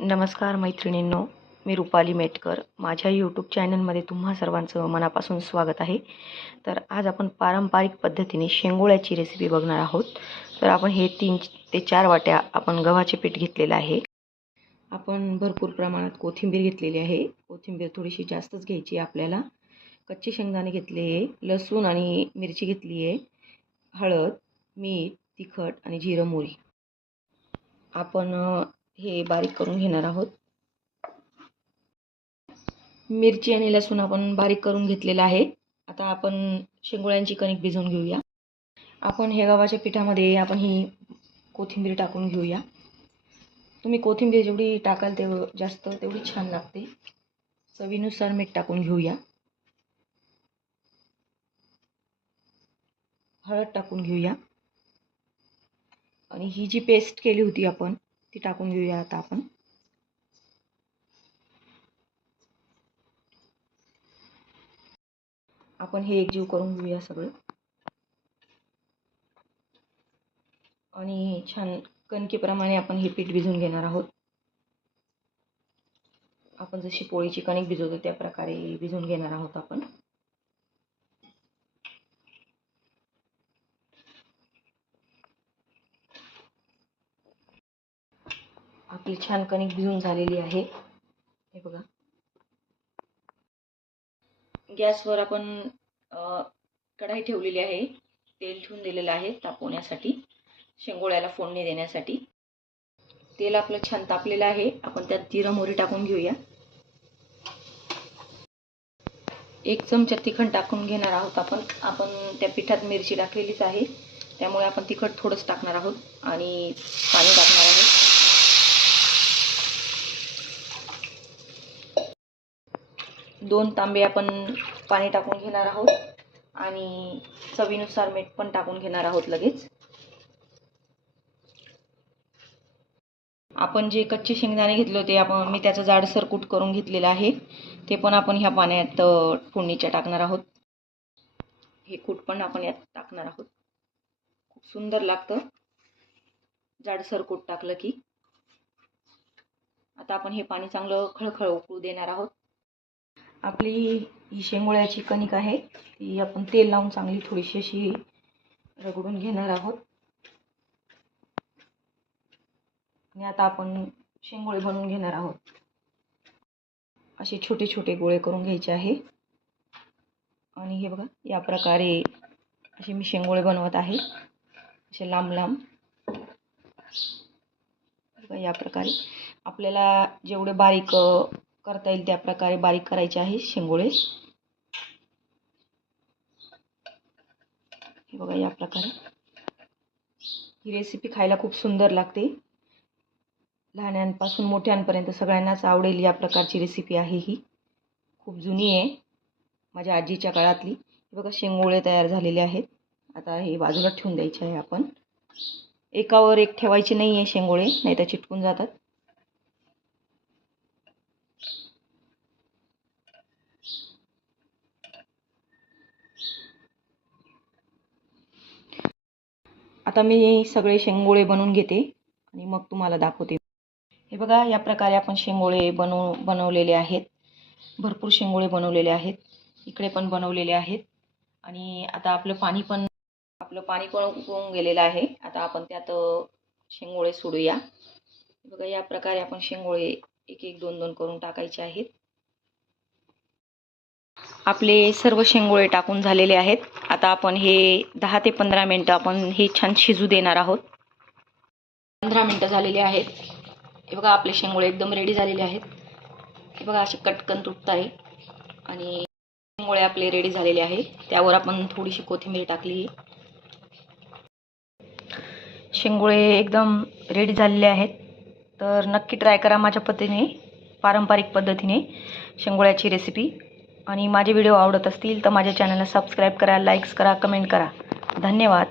नमस्कार मैत्रिणींनो मी रुपाली मेटकर. माझ्या यूट्यूब चॅनलमध्ये तुम्हा सर्वांचं मनापासून स्वागत आहे. तर आज आपण पारंपरिक पद्धतीने शेंगोळ्याची रेसिपी बघणार आहोत. तर आपण हे तीन ते चार वाट्या आपण गव्हाचे पीठ घेतलेलं आहे. आपण भरपूर प्रमाणात कोथिंबीर घेतलेली आहे. कोथिंबीर थोडीशी जास्तच घ्यायची आहे आपल्याला. कच्चे शेंगदाणे घेतले आहे. लसूण आणि मिरची घेतली आहे. हळद मीठ तिखट आणि जिरं मोरी आपण हे बारीक करून घेणार आहोत. मिरची आणि लसूण आपण बारीक करून घेतलेलं आहे. आता आपण शेंगोळ्यांची कणिक भिजवून घेऊया. आपण हे गव्हाच्या पिठामध्ये आपण ही कोथिंबीर टाकून घेऊया. तुम्ही कोथिंबीर जेवढी टाकाल तेवढं जास्त तेवढी छान लागते. चवीनुसार मीठ टाकून घेऊया. हळद टाकून घेऊया. आणि ही जी पेस्ट केली होती आपण ती टाकून घेऊया आता आपण. आपण हे एकजीव करून घेऊया सगळं. आणि छान कणकेप्रमाणे आपण हे पीठ भिजवून घेणार आहोत. आपण जशी पोळीची कणिक भिजवतो त्या प्रकारे भिजवून घेणार आहोत आपण. आपली छान कणिक भिजून झालेली आहे. हे बघा. गॅसवर आपण कढाई ठेवलेली आहे. तेल ठेवून दिलेलं आहे तापवण्यासाठी शेंगोळ्याला फोडणी देण्यासाठी. तेल आपलं छान तापलेलं आहे. आपण त्यात जिरं मोहरी टाकून घेऊया. एक चमचा तिखट टाकून घेणार आहोत आपण. आपण त्या पिठात मिरची टाकलेलीच आहे. त्यामुळे आपण तिखट थोडंच टाकणार आहोत आणि पाणी टाकणार आहोत. दोन तांबे आपण पाणी टाकून घेणार आहोत. आणि चवीनुसार मीठ पण टाकून घेणार आहोत लगेच. आपण जे कच्चे शेंगदाणे घेतले होते आपण मी त्याचं जाडसर कूट करून घेतलेलं आहे. ते पण आपण ह्या पाण्यात फोडणीच्या टाकणार आहोत. हे कूट पण आपण यात टाकणार आहोत. खूप सुंदर लागतं. जाडसर कूट टाकलं की. आता आपण हे पाणी चांगलं खळखळ उकळू देणार आहोत. आपली ही शेंगोळ्याची कणिक आहे ती आपण तेल लावून चांगली थोडीशी अशी रगडून घेणार आहोत. आणि आता आपण शेंगोळे बनवून घेणार आहोत. असे छोटे छोटे गोळे करून घ्यायचे आहे. आणि हे बघा या प्रकारे असे मी शेंगोळे बनवत आहे. असे लांब लांब. बघा या प्रकारे. आपल्याला जेवढे बारीक करता येईल त्या प्रकारे बारीक करायचे आहे शेंगोळे. हे बघा या प्रकारे. ही रेसिपी खायला खूप सुंदर लागते. लहान्यांपासून मोठ्यांपर्यंत सगळ्यांनाच आवडेल या प्रकारची रेसिपी आहे ही. खूप जुनी आहे माझ्या आजीच्या काळातली. हे बघा शेंगोळे तयार झालेले आहेत. आता हे बाजूला ठेवून द्यायचे आहे आपण. एकावर एक ठेवायचे नाही आहे शेंगोळे नाही तर चिटकून जातात. आता मी सगळे शेंगोळे बनवून घेते आणि मग तुम्हाला दाखवते. हे बघा या प्रकारे आपण शेंगोळे बनव बनवलेले आहेत. भरपूर शेंगोळे बनवलेले आहेत. इकडे पण बनवलेले आहेत. आणि आता आपलं पाणी पण आपलं पाणी पण उकळून गेलेलं आहे. आता आपण त्यात शेंगोळे सोडूया. हे बघा या प्रकारे आपण शेंगोळे एक एक दोन दोन करून टाकायचे आहेत. आपले सर्व शेंगोळे टाकून झालेले आहेत. आता आपण हे दहा ते पंधरा मिनटं आपण हे छान शिजू देणार आहोत. पंधरा मिनटं झालेली आहेत. हे बघा आपले शेंगोळे एकदम रेडी झालेले आहेत. हे बघा असे कटकन तुटत आहे. आणि शेंगोळे आपले रेडी झालेले आहे. त्यावर आपण थोडीशी कोथिंबीर टाकली शेंगोळे एकदम रेडी झालेले आहेत. तर नक्की ट्राय करा माझ्या पद्धतीने पारंपरिक पद्धतीने शेंगोळ्याची रेसिपी आणि माझे व्हिडिओ आवडत असतील तर माझ्या चॅनलला सबस्क्राईब करा लाईक्स करा कमेंट करा. धन्यवाद.